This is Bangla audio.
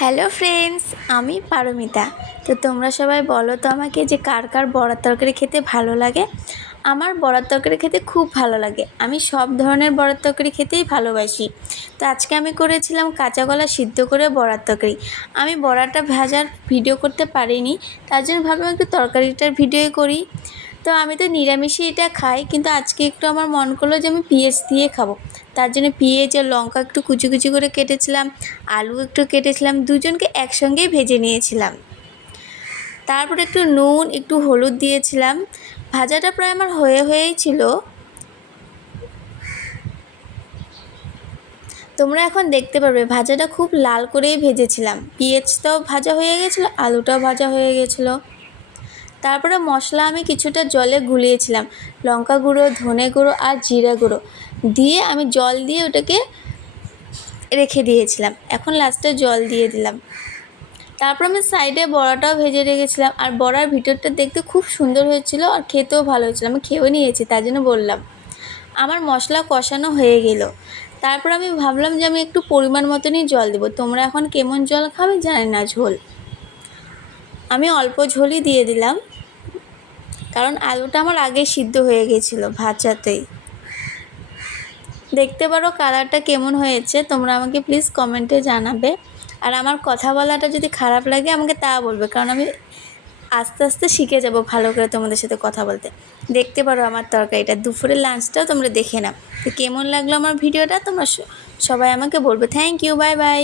হ্যালো ফ্রেন্ডস, আমি পারমিতা। তো তোমরা সবাই বলো তো আমাকে যে কার কার বড়ার তরকারি খেতে ভালো লাগে। আমার বড়ার তরকারি খেতে খুব ভালো লাগে। আমি সব ধরনের বড়ার তরকারি খেতেই ভালোবাসি। তো আজকে আমি করেছিলাম কাঁচা কলা সিদ্ধ করে বড়ার তরকারি। আমি বড়াটা ভাজার ভিডিও করতে পারিনি, তার জন্য ভাবলাম একটু তরকারিটার ভিডিও করি। তো আমি তো নিরামিষই এটা খাই, কিন্তু আজকে একটু আমার মন করলো যে আমি পেঁয়াজ দিয়ে খাবো। তার জন্য পেঁয়াজ আর লঙ্কা একটু কুচি কুচি করে কেটেছিলাম, আলু একটু কেটেছিলাম, দুজনকে একসঙ্গেই ভেজে নিয়েছিলাম। তারপর একটু নুন একটু হলুদ দিয়েছিলাম। ভাজাটা প্রায় আমার হয়েই ছিল। তোমরা এখন দেখতে পারবে ভাজাটা খুব লাল করেই ভেজেছিলাম। পেঁয়াজটাও ভাজা হয়ে গেছিলো, আলুটাও ভাজা হয়ে গেছিলো। তারপরে মশলা আমি কিছুটা জলে গুলিয়েছিলাম, লঙ্কা গুঁড়ো, ধনে গুঁড়ো আর জিরা গুঁড়ো দিয়ে আমি জল দিয়ে ওটাকে রেখে দিয়েছিলাম। এখন লাস্টে জল দিয়ে দিলাম। তারপর আমি সাইডে বড়াটাও ভেজে রেখেছিলাম, আর বড়ার ভিতরটা দেখতে খুব সুন্দর হয়েছিল আর খেতেও ভালো হয়েছিল। আমি খেয়েও নিয়েছি, তার জন্য বললাম। আমার মশলা কষানো হয়ে গেল। তারপর আমি ভাবলাম যে আমি একটু পরিমাণ মতনই জল দেবো। তোমরা এখন কেমন জল খাবে জানি না, ঝোল আমি অল্প ঝোলই দিয়ে দিলাম, কারণ আলুটা আমার আগে সিদ্ধ হয়ে গেছিলো ভাজাতেই। দেখতে পারো কালারটা কেমন হয়েছে, তোমরা আমাকে প্লিজ কমেন্টে জানাবে। আর আমার কথা বলাটা যদি খারাপ লাগে আমাকে তা বলবে, কারণ আমি আস্তে আস্তে শিখে যাব ভালো করে তোমাদের সাথে কথা বলতে। দেখতে পারো আমার তরকারিটা, দুপুরের লাঞ্চটাও তোমরা দেখে নাও। তো কেমন লাগলো আমার ভিডিওটা তোমরা সবাই আমাকে বলবে। Thank you, bye by.